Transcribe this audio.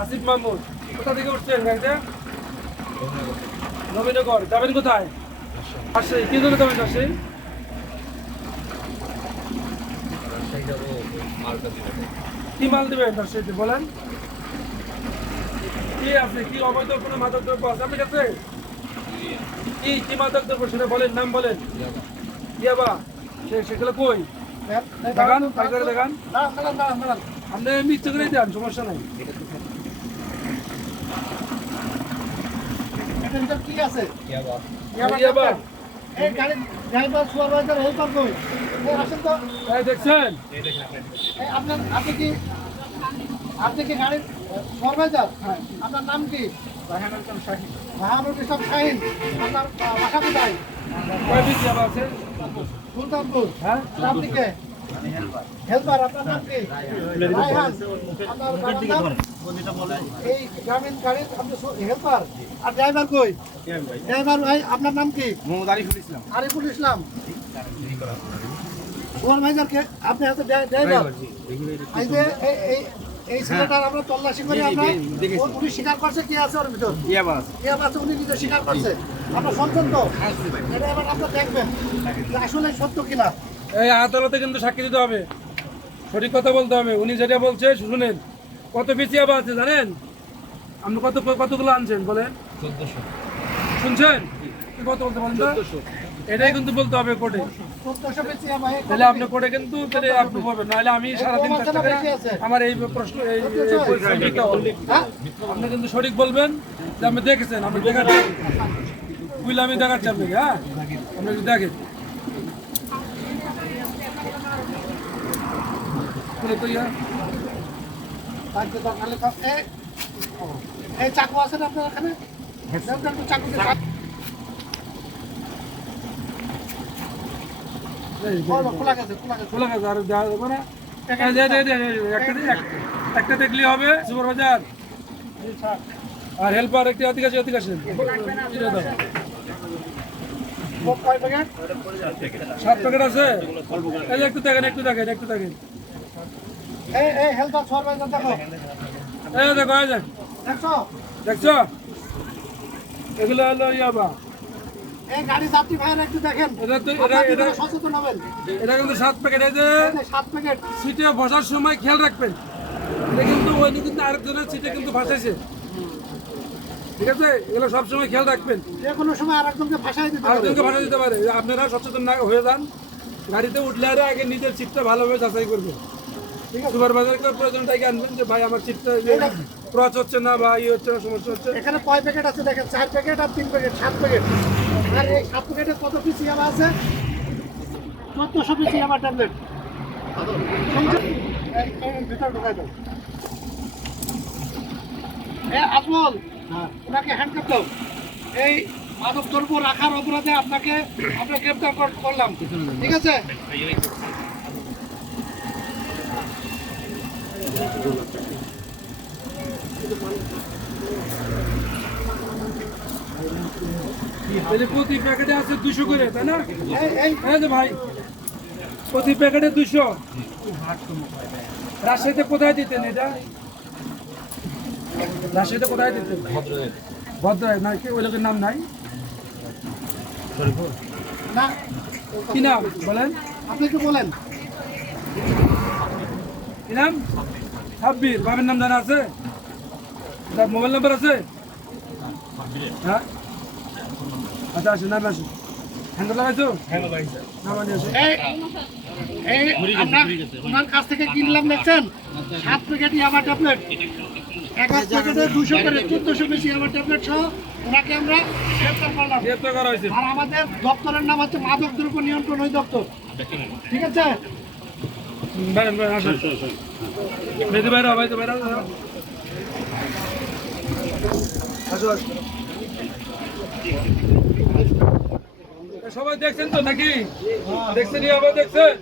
আসিফ মাহমুদ কোথা থেকে উঠছেন গাড়িতে? নবীনগর। যাবেন কোথায়? রাজশাহী। কি জন্য যাবেন রাজশাহী? কি মাল দেবেন রাজশাহীতে বলেন? কি আছে? কি অবৈধ কোনো মাদক দ্রব্য আছে আপনার কাছে? কি কি মাদক দ্রব্য সেটা বলেন, নাম বলেন। ইয়াবা সেগুলো কই দেখান, পাইকারে দেখান। আপনি মিথ্যে করে দেন, সমস্যা নাই। কি আছে? ইয়াবা এই গাড়ি ড্রাইভার সুপারভাইজার হেল্পার কই? এই আসেন তো। এই দেখছেন? এই আপনি কি গাড়ির সুপারভাইজার? হ্যাঁ। আপনার নাম কি? রাহানুল ইসলাম শাহিন। আপনার বাসা কোথায়? কয় পিস ইয়াবা আছে? সুলতানপুর। হ্যাঁ। আর আপনি কে? হেল্পার। আপনার নাম কি? রায়হান। আপনার বাবার নাম? এই গ্রামীণ গাড়ির আপনি হেল্পার। আর ড্রাইভার কই? ড্রাইভার ভাই আপনার নাম কি? মোহাম্মদ আরিফুল ইসলাম। সুপারভাইজার কে? আপনি হচ্ছে ড্রাইভার। এই যে এই ছেলেটার আমরা তল্লাশি করে আমরা উনি স্বীকার করছে কি আছে ওর ভিতর? ইয়াবা আছে, উনি নিজে স্বীকার করছে। আপনার শুনছেন তো? এটা এবার আপনারা দেখবেন যে আসলে সত্য কিনা। এই আদালতে কিন্তু সাক্ষী দিতে হবে, সঠিক কথা বলতে হবে। উনি যেটা বলছে শুনেন। কত পিস ইয়াবা আছে জানেন? আপনি কতগুলো আনছেন বলেন? 1400। শুনছেন? কত বলতে বলেন তো? এটাই কিন্তু বলতে হবে কোর্টে। 1400 বেশি ইয়াবা। তাহলে আপনি কোর্টে কিন্তু তাহলে আপনি বলবেন, নাহলে আমি সারাদিন চেষ্টা করে আমার এই প্রশ্ন এই পরীক্ষা হবে। আপনি কিন্তু সঠিক বলবেন যে আপনি দেখেছেন, আপনি দেখাচ্ছেন বুঝলে আমি দেখাচ্ছি আপনাকে। হ্যাঁ, আপনি একটু দেখেন তো ইয়া এই চাকু আছে না আপনার এখানে? চাকু খোলা গেছে। খোলা গেছে আর দেওয়া যাবে না। একটা দেখলেই হবে সুপারভাইজার আর হেল্পার একটি অধিক আছে। 7 প্যাকেট আছে। এই যে একটু দেখেন। এই হেল্পার সুপারভাইজার দেখো। এই দেখো, এই দেখছো এগুলো হলো ইয়াবা। এই গাড়ি যাত্রী ভাইয়েরা একটু দেখেন। এটা সচেতন হবেন। এটা কিন্তু 7 প্যাকেট। এই যে 7 প্যাকেট। সিটে বসার সময় খেয়াল রাখবেন। এটা কিন্তু ওই কিন্তু আরেকজনের সিটে কিন্তু ভাসাইছে, ঠিক আছে? এগুলো সবসময় খেয়াল রাখবেন। যে কোনো সময় আরেকজনকে ভাসাই দিতে পারে। আপনারা সচেতন না হয়ে যান। গাড়িতে উঠলে আগে নিজের সিটটা ভালোভাবে যাচাই করবেন। ঠিক আছে? সুপারভাইজারকে প্রয়োজনটাকে আনবেন যে ভাই আমার সিটটা ক্রস হচ্ছে না বা হচ্ছে না, সমস্যা হচ্ছে। এখানে কয় প্যাকেট আছে দেখেন? 4 প্যাকেট আর 3 প্যাকেট, 7 প্যাকেট। আর এই 7 প্যাকেটে কত পিস ইয়াবা আছে? 1400 পিস ইয়াবা ট্যাবলেট। ভিতর ঢোকাই দাও। আজমল, ওনাকে হ্যান্ডকাপ দাও। এই মাদক দ্রব্য রাখার অপরাধে আপনাকে গ্রেপ্তার করলাম, ঠিক আছে? প্রতি প্যাকেটে আছে 200 করে, তাই না? এই ভাই প্রতি প্যাকেটে 200। রাজশাহীতে কোথায় দিতেন এটা? রাজশাহীতে কোথায় দিতেন? ভদ্রায় না কি ওই লোকের নাম নাই? না, কি নাম বলেন? আপনি একটু বলেন। কি নাম? সাব্বির। বাবার নাম জানা আছে? তার মোবাইল নাম্বার আছে? হ্যাঁ, আচ্ছা আসুন, নাম আসুন। হ্যান্ডেল লাগাইছো? নাম আনি আসুন। ওনার কাছ থেকে কিনলাম দেখছেন 7 প্যাকেট ইয়াবা ট্যাবলেট। এক প্যাকেটে 200 করে 1400 বেশি ইয়াবা ট্যাবলেট সহ ওনাকে আমরা গ্রেফতার করলাম। আর আমাদের দপ্তরের নাম হচ্ছে মাদক দ্রব্য নিয়ন্ত্রণ অধিদপ্তর, ঠিক আছে? সবাই দেখছেন তো নাকি? দেখছেন? আবার দেখছেন?